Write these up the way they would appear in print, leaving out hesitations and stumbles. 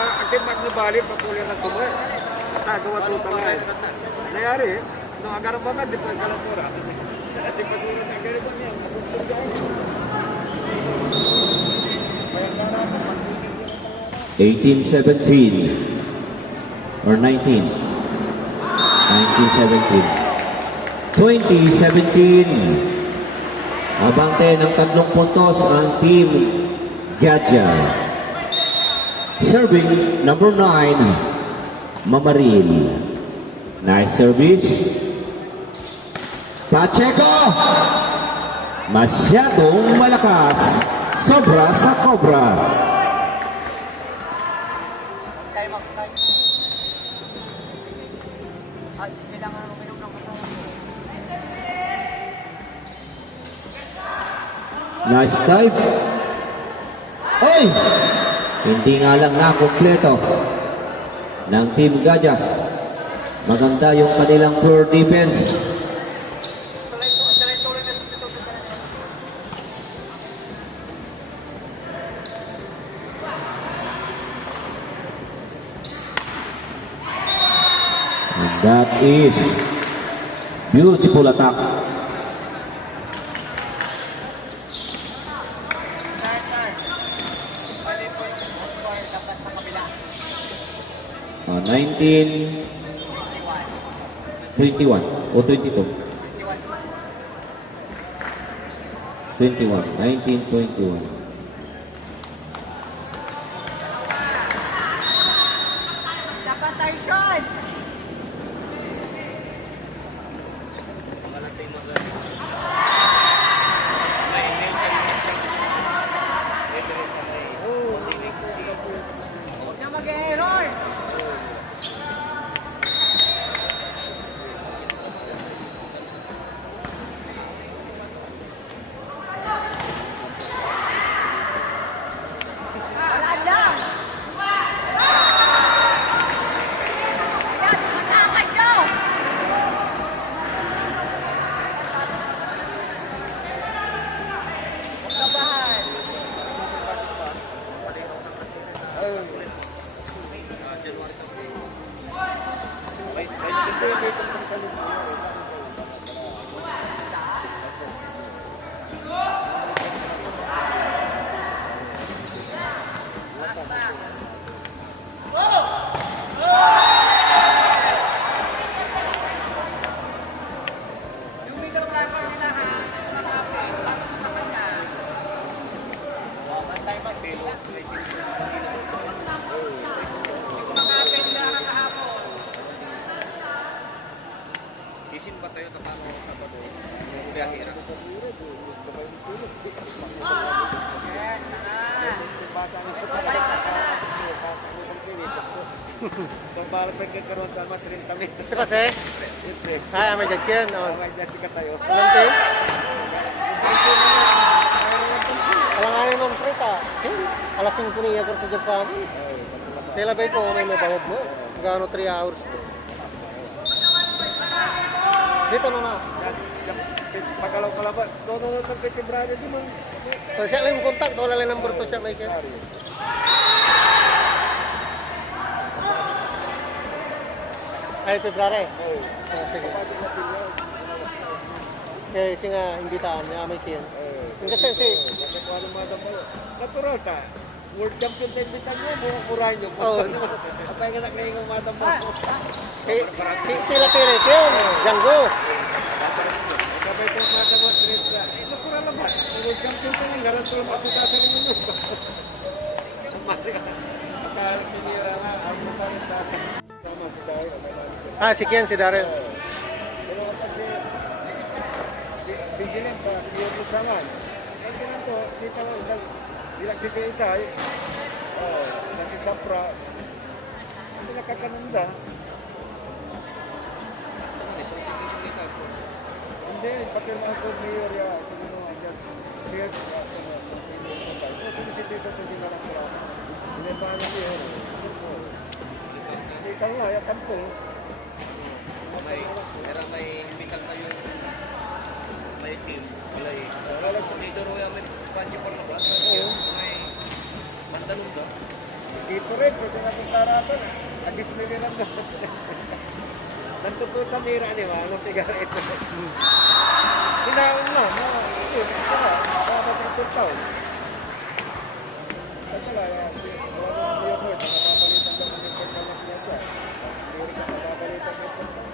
Akin magnubali papulir ng tuloy. Tagawa tuta nga. Nangyari, nung agarang ba nga, di pa kalamura. Di pa surat agarang ba niya. 18-17 or 19. 19-17. 20-17. Abante ng 3 puntos ang Team Gadya. Serving number 9, Mamaril. Nice service. Pacheco. Masyadong malakas. Sobra sa Cobra. Nice dive. Oy! Hindi nga lang nakumpleto ng Team Gadya. Maganda yung kanilang pure defense. And that is beautiful attack. Uh, 19, 21 o 22. 21, 19, 21. Dapat tayo shot! Huwag na mag-error! Isin ba tayo na paano sa bado? Biyahira. Kung para pagkakaroon sa mas rin kami. Kasi? Ay, may jagyan. May jati ka tayo. Lante? Alanganin mong trita. Alas 5 niya ko dyan sa amin. Sila ba ito may mabawag mo? Gano 3 hours mo? Dito na na. Pagkalaw kalaban. Doon na pagkatibrada di man. So siya lang yung contact. Wala lang number to siya, Michael. Ay, February? Oo. Sige. Kaya siya nga, imbitaan niya, Michael. Yung kasi si... Natural ta. World champion tayo bitan mo, buong kuran nyo. Oo. Apay ka naklaing ang mata mo. Sila tirik yun, Django. Kapay ko mata mo, natural lang ba? World champion tayo, garan sila makita sa ninyo. Pagka tinira nga, ang mukha rin dati. Tama si Dayo, may namin. Ah, si Kian, si Darren. Pero kasi, bigilin pa, yung usaman. Ang ganun to, kita lang, bilang si Kaitay, nakikapra, hindi nakakananda. Hindi, pati mga good mayor ya, kung ano, andyan, cheers, sinisitito ko din na lang pala. Hindi ba ano siya? Hindi ka nga, ya kampo. May mikal tayo may team mulai dito ro may panji por na ba may mantanong ba Dito rin, pwede na kong tarapan. Adis may nilang doon. Nantututan nira ni ma, anong tigara ito. Hinaon na, ito na, dapat ng taon. At wala, wala na yung word, nakapapalitan ka ng important na siya siya. Hindi rin ka nakapapalitan ng important.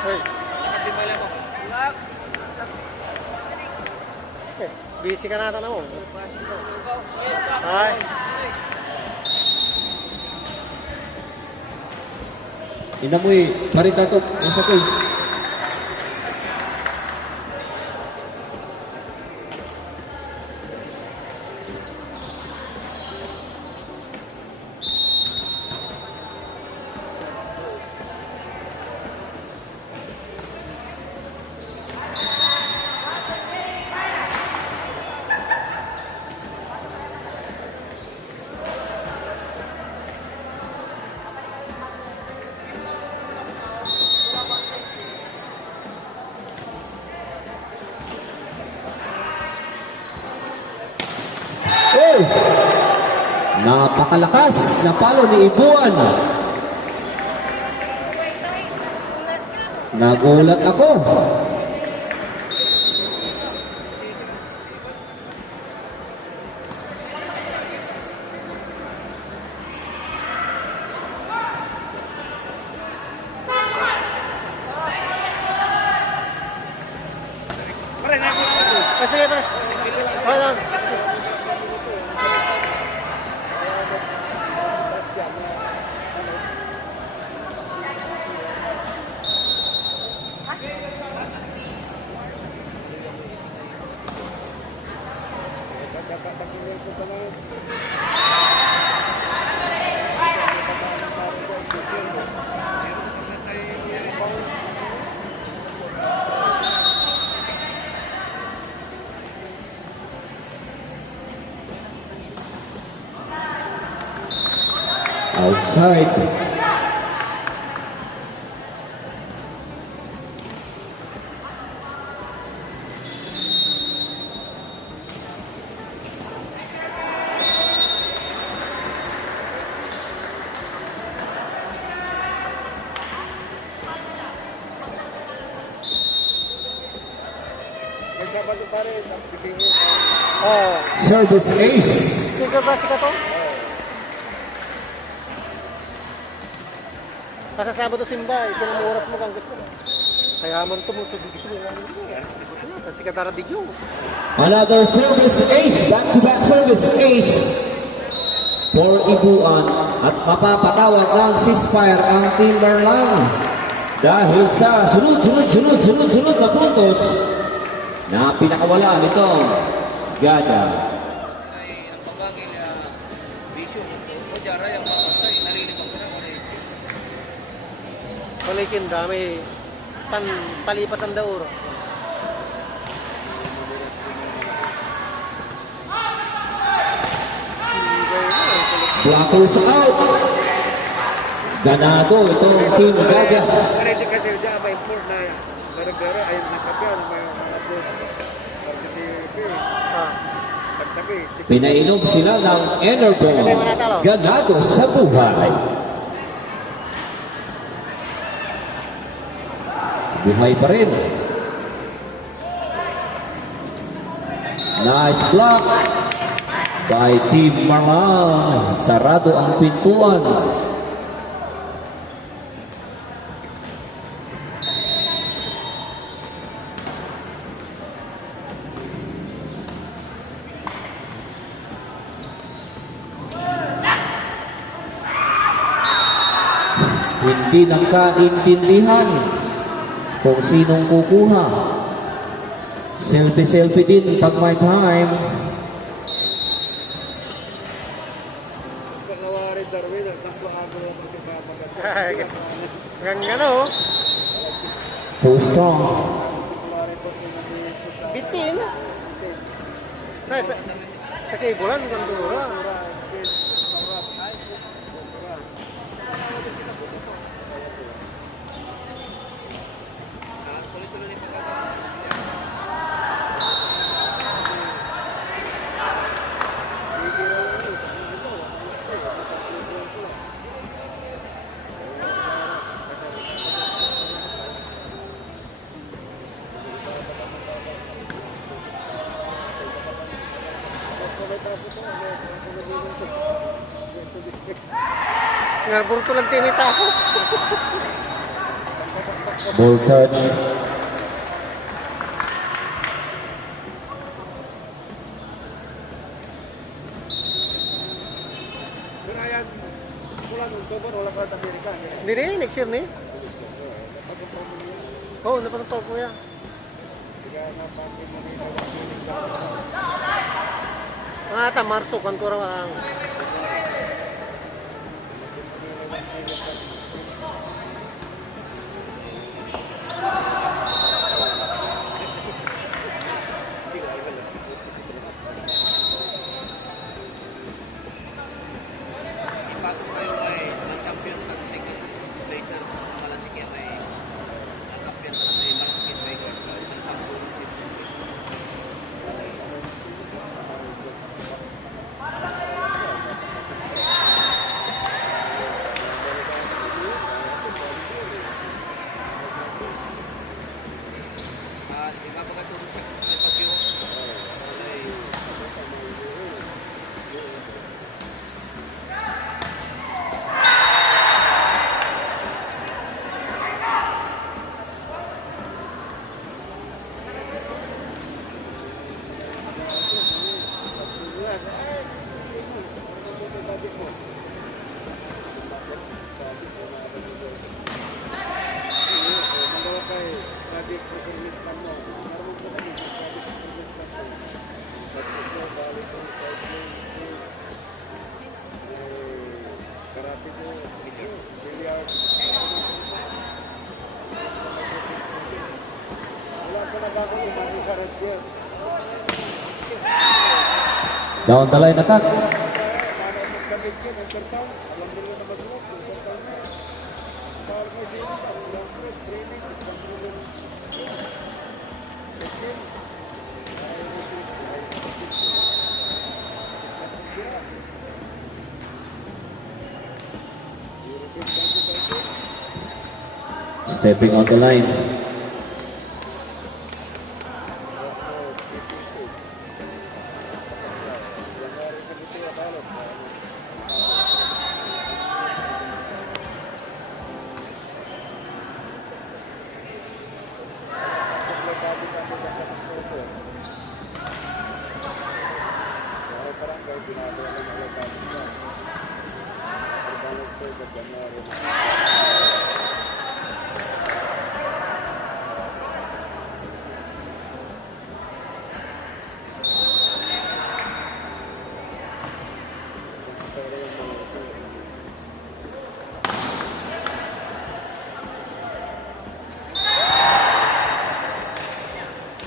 Hey, di ba mo busy ka nata na mo. Ay, Inamoy, parita to. Nasa to. Oh! Napakalakas na palo ni Ibuan. Nagulat ako. kasi pre. Hold on. Outside. Nagkabalo pa rin, ang bibingin. Oh, Service ace. sticker brush ka to? Kasi Sabado simba, itinang oras mo kang gusto. Kaya mo ito mo subigis mo lang. Kasi katara digyo. Another service ace. Back-to-back service ace. For Ibuan. At mapapatawag ng ceasefire ang Team Merlang. Dahil sa sunod na puntos na pinakawala nitong Gada. ay ang pagbagay na bisyo o jara yung patay nalilibang ko na Palikin dami. Palipas ang dauro. Blockers out. Ganado itong Team Gada. Kasi kasi dyan may import na gara-gara ayun na kapya may mga doon. RTTP, Ah. pagtabi. Pinainom sila ng Energon. Ganado sa buhay. Buhay pa rin. Nice block by Team Marman. Sarado ang pintuan. Hindi nagkaintindihan kung sinong kukuha. Selfie-selfie din pag may time. Pagkawari Darwin, nagtakbo ako lang magkakapagat. Ay, hanggang ano, Too strong. bitin. Nah, sa kaibulan, gandura. Ngarburto lang tinita ako. Ball touch. Pero ayan, mula nung October, wala ka at Amerika. Hindi rin, next year ni. Oo, napanood ko yan. Mga ata, Marso, kantura ang... Ipasok tayo ay ang champion ng second placer Malasik yan ay ang champion na ay Malasik Strikers sa isang sampung team. At ipapakatulong sa Bagyo ay Down the line attack. Stepping on the line.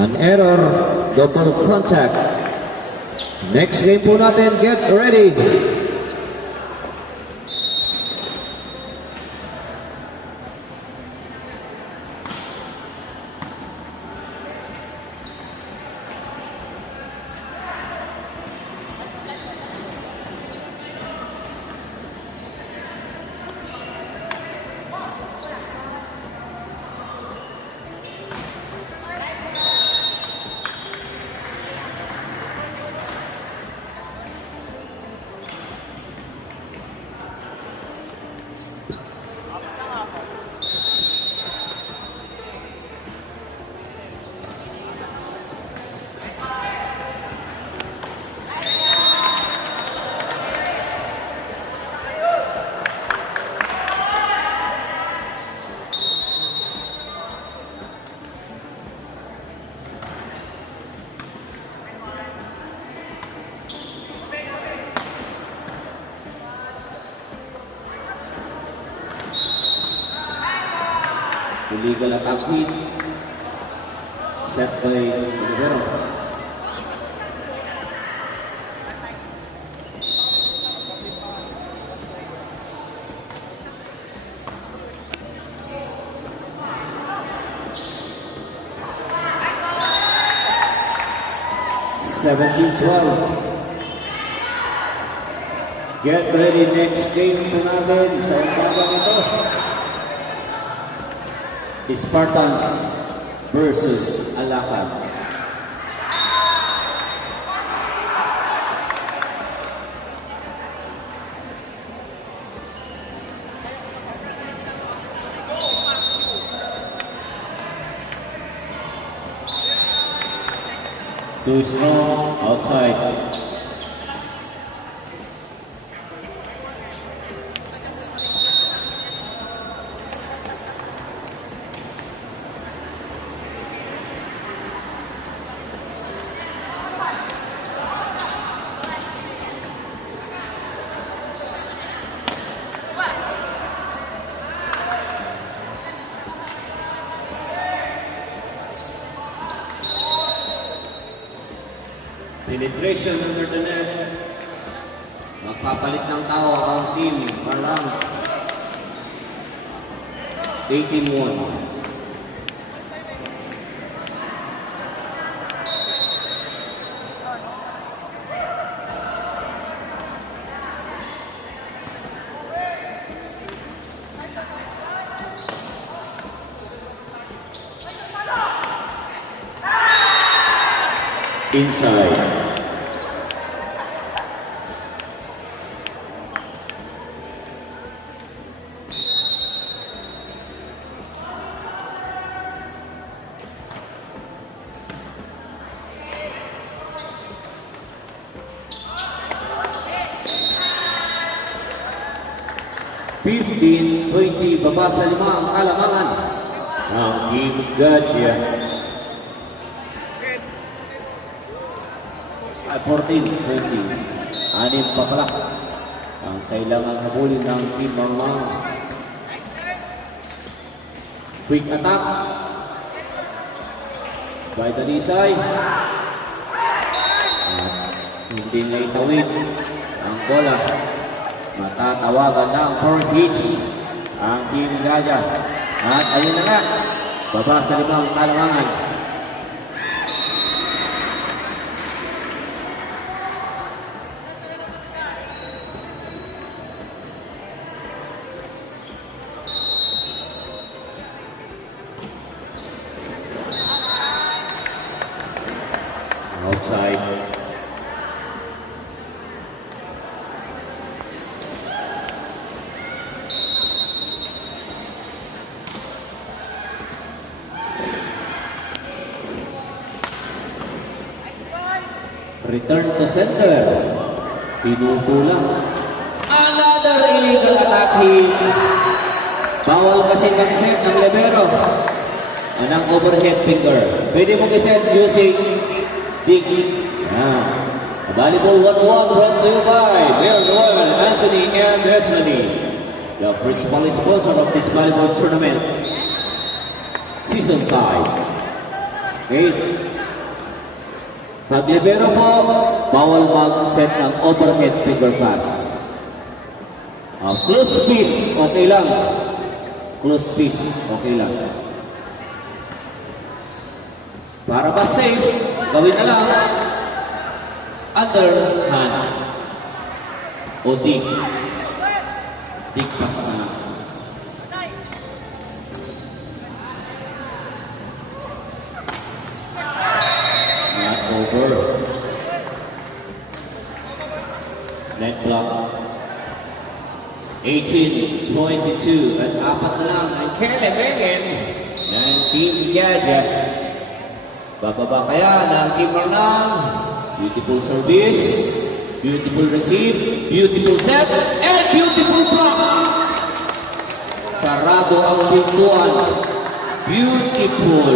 An error, double contact. Next game po natin, get ready. Illegal attack win. Set by Rivero. Get ready next game po natin sa umagang ito. Spartans versus Alacan. Too strong outside. Penetration under the net. Magpapalit ng tao ang team. Parang 18-1. Inside. Fifteen, 20, baba sa 5 ang kalamangan ng Team Gajia. 14, 20. Anim pa pala ang kailangan habulin ng Team Marmang. Quick attack by Danisay. At hindi na itawid ang bola. Matatawagan ng 4 hits ang Team Gajia. At ayun na nga, baba sa 5 ang kalamangan. Outside. Return to center. Pinupulang. Another illegal attack hit. Bawal kasi mag-set ng libero. Anang overhead finger. Pwede mong i-set using dig. A valuable 1-1 brought to you by Mayor Noel, Anthony, and Wesley, the principal sponsor of this volleyball tournament. Season 5. Okay. Pag libero po, bawal mag-set ng overhead finger pass. Close piece, okay lang. Close piece, okay lang. Para ba safe, gawin na lang. Underhand. O dig. Dig pass na lang. Not over. Net block. 18-22 at 4 na lang ang Kelebegen ng Team Gajia. Bababa kaya ng Team Marlang. Beautiful service, beautiful receive, beautiful set, and beautiful block. Sarado ang pintuan. Beautiful.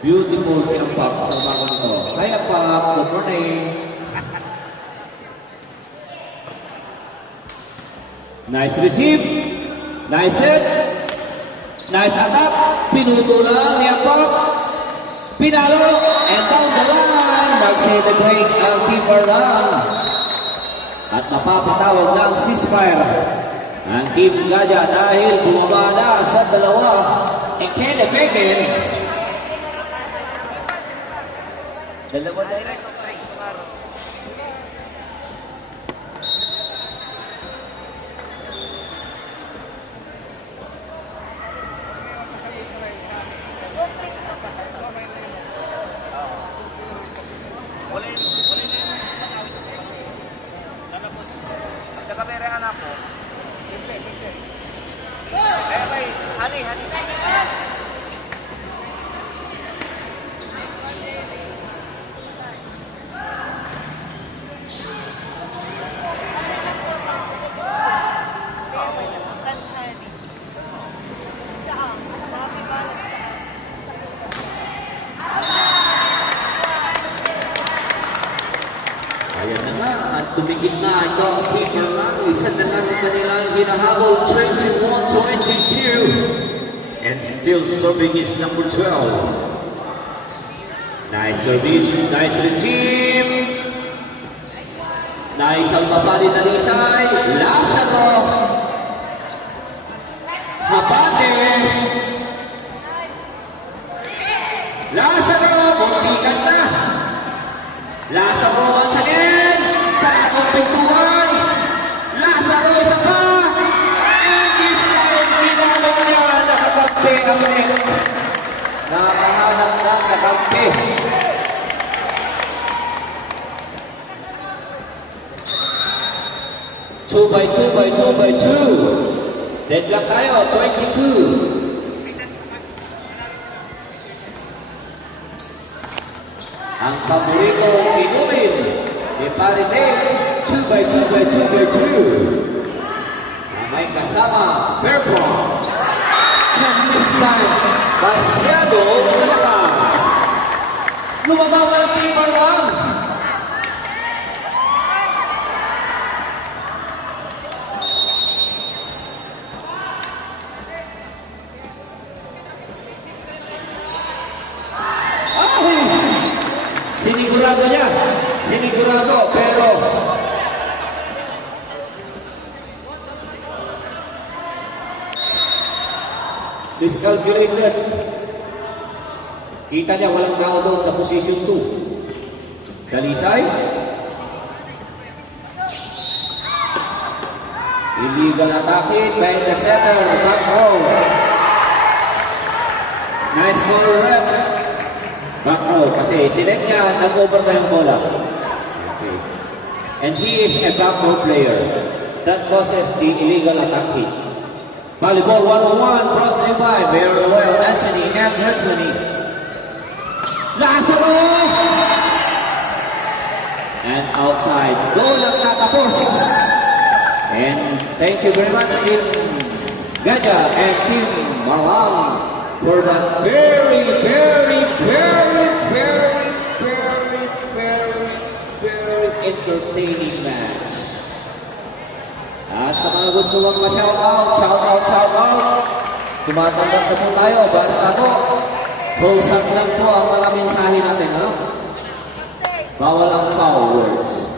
Beautiful siyang pop sa umaga nito. Kaya pa, good morning. Nice receive. Nice set. Nice attack. Pinutulang ni Apok. Pinalo. And down the line. Mag-save the break ang keeper lang. At mapapatawag ng ceasefire ang Team Gaja dahil bumaba na sa 2. Ekele Begel. Dalawa na rin. Ayan na nga, at tumigil na ito ang keeper lang. Isa na natin kanilang hinahabol 21-22. And still serving is number 12. Nice service, nice receive. Nice ang papali na Lisay. Lazaro. Habate. Lazaro, bumbikan na. Lazaro once again. Sa atong pintuan. Lazaro isa pa. And this time, ginamit niya. Nakakampi ang net. Nakahanap na kakampi. Two by two. Deadlock tayo, 22. Ang paborito inumin ni Paride, 2 by 2. Na may kasama, Fairport. And this time, masyado malakas. Lumabaw ang keeper lang. Sinigurado, pero miscalculated. Kita niya walang tao doon sa position 2. Dalisay. Illegal attacking by the center, back row. Nice ball rep. Back row kasi select niya nag-over na yung bola. Okay. And he is a back row player. That causes the illegal attacking. Volleyball 101 brought to you by very well Anthony and Resmany. Lazaro! And outside. Goal ang tatapos. And thank you very much Team Gaja and Team Marlang for that very entertaining match. At sa mga gusto mong ma-shoutout, shoutout. Tumatanggap na po tayo. Basta po, close up lang po ang mga mensahe natin. Bawal ang foul words.